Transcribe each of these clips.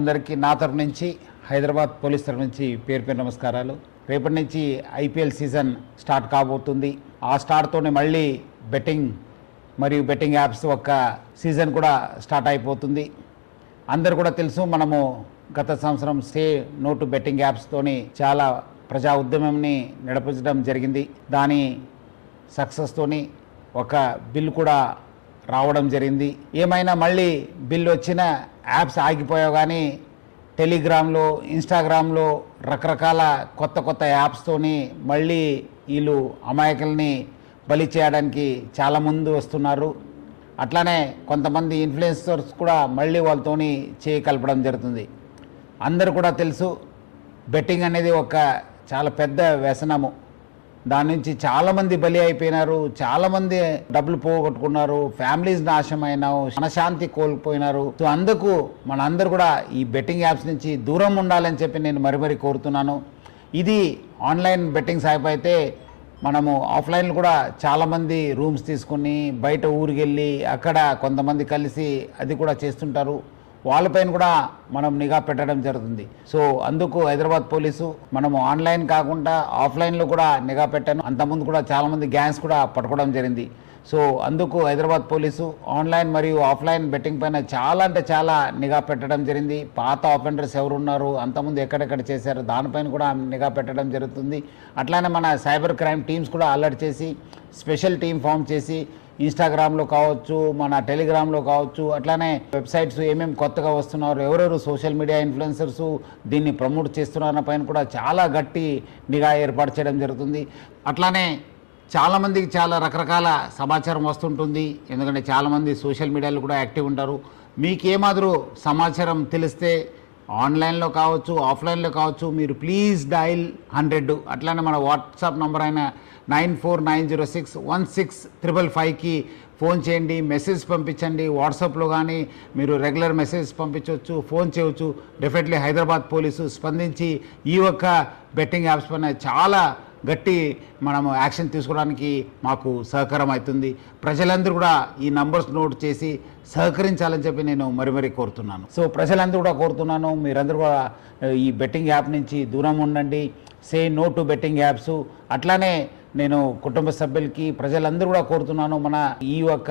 అందరికీ నా తరపు నుంచి హైదరాబాద్ పోలీస్ తరపు నుంచి పేరు పేరు నమస్కారాలు. రేపటి నుంచి ఐపీఎల్ సీజన్ స్టార్ట్ కాబోతుంది. ఆ స్టార్ట్తోనే మళ్ళీ బెట్టింగ్ మరియు బెట్టింగ్ యాప్స్ ఒక సీజన్ కూడా స్టార్ట్ అయిపోతుంది. అందరు కూడా తెలుసు, మనము గత సంవత్సరం సే నో టు బెట్టింగ్ యాప్స్తోని చాలా ప్రజా ఉద్యమంని నడిపించడం జరిగింది. దాని సక్సెస్తోని ఒక బిల్ కూడా రావడం జరిగింది. ఏమైనా మళ్ళీ బిల్ వచ్చిన యాప్స్ ఆగిపోయావు, కానీ టెలిగ్రామ్లో, ఇన్స్టాగ్రామ్లో రకరకాల కొత్త యాప్స్తోని మళ్ళీ వీళ్ళు అమాయకుల్ని బలి చేయడానికి చాలా ముందు వస్తున్నారు. అట్లానే కొంతమంది ఇన్ఫ్లుయెన్సర్స్ కూడా మళ్ళీ వాళ్ళతోని చేయి కలపడం జరుగుతుంది. అందరు కూడా తెలుసు, బెట్టింగ్ అనేది ఒక చాలా పెద్ద వ్యసనము. దాని నుంచి చాలామంది బలి అయిపోయినారు, చాలామంది డబ్బులు పోగొట్టుకున్నారు, ఫ్యామిలీస్ నాశనమైనారు, మనశాంతి కోల్పోయినారు. సో అందుకు మనందరూ కూడా ఈ బెట్టింగ్ యాప్స్ నుంచి దూరం ఉండాలని చెప్పి నేను మరీ కోరుతున్నాను. ఇది ఆన్లైన్ బెట్టింగ్ యాప్ అయితే మనము ఆఫ్లైన్లో కూడా చాలామంది రూమ్స్ తీసుకుని బయట ఊరికి వెళ్ళి అక్కడ కొంతమంది కలిసి అది కూడా చేస్తుంటారు. వాళ్ళపైన కూడా మనం నిఘా పెట్టడం జరుగుతుంది. సో అందుకు హైదరాబాద్ పోలీసు మనము ఆన్లైన్ కాకుండా ఆఫ్లైన్లో కూడా నిఘా పెట్టాను. అంతకుముందు కూడా చాలామంది గ్యాంగ్స్ కూడా పట్టుకోవడం జరిగింది. సో అందుకు హైదరాబాద్ పోలీసు ఆన్లైన్ మరియు ఆఫ్లైన్ బెట్టింగ్ పైన చాలా అంటే చాలా నిఘా పెట్టడం జరిగింది. పాత ఆఫెండర్స్ ఎవరు ఉన్నారు, అంతకుముందు ఎక్కడెక్కడ చేశారు, దానిపైన కూడా నిఘా పెట్టడం జరుగుతుంది. అట్లానే మన సైబర్ క్రైమ్ టీమ్స్ కూడా అలర్ట్ చేసి స్పెషల్ టీం ఫామ్ చేసి ఇన్స్టాగ్రామ్లో కావచ్చు, మన టెలిగ్రామ్లో కావచ్చు, అట్లానే వెబ్సైట్స్ ఏమేమి కొత్తగా వస్తున్నారు, ఎవరెవరు సోషల్ మీడియా ఇన్ఫ్లుయెన్సర్స్ దీన్ని ప్రమోట్ చేస్తున్నారన్న పైన కూడా చాలా గట్టి నిఘా ఏర్పాటు చేయడం జరుగుతుంది. అట్లానే చాలామందికి చాలా రకరకాల సమాచారం వస్తుంటుంది. ఎందుకంటే చాలామంది సోషల్ మీడియాలో కూడా యాక్టివ్ ఉంటారు. మీకు ఏమాదిరూ సమాచారం తెలిస్తే ఆన్లైన్లో కావచ్చు, ఆఫ్లైన్లో కావచ్చు, మీరు ప్లీజ్ డయల్ 100. అట్లానే మన వాట్సాప్ నంబర్ అయిన 9490616555కి ఫోన్ చేయండి, మెసేజ్ పంపించండి. వాట్సాప్లో కానీ మీరు రెగ్యులర్ మెసేజ్ పంపించవచ్చు, ఫోన్ చేయవచ్చు. డెఫినెట్లీ హైదరాబాద్ పోలీసు స్పందించి ఈ ఒక్క బెట్టింగ్ యాప్స్ పైన చాలా గట్టి మనము యాక్షన్ తీసుకోవడానికి మాకు సహకారం అవుతుంది. ప్రజలందరూ కూడా ఈ నంబర్స్ నోట్ చేసి సహకరించాలని చెప్పి నేను మరీ కోరుతున్నాను. సో ప్రజలందరూ కూడా కోరుతున్నాను, మీరందరూ కూడా ఈ బెట్టింగ్ యాప్ నుంచి దూరం ఉండండి. Say no to betting apps. అట్లానే నేను కుటుంబ సభ్యులకి, ప్రజలందరూ కూడా కోరుతున్నాను, మన ఈ యొక్క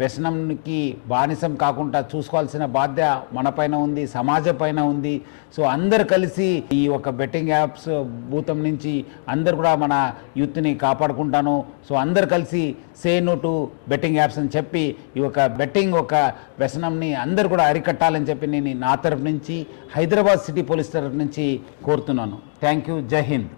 వ్యసనంకి బానిసం కాకుండా చూసుకోవాల్సిన బాధ్యత మన పైన ఉంది, సమాజం పైన ఉంది. సో అందరు కలిసి ఈ ఒక బెట్టింగ్ యాప్స్ భూతం నుంచి అందరు కూడా మన యూత్ని కాపాడుకుంటాను. సో అందరు కలిసి say no to betting apps అని చెప్పి ఈ ఒక బెట్టింగ్ ఒక వ్యసనంని అందరు కూడా అరికట్టాలని చెప్పి నేను నా తరఫు నుంచి, హైదరాబాద్ సిటీ పోలీస్ తరఫు నుంచి కోరుతున్నాను. Thank you. జై హింద్.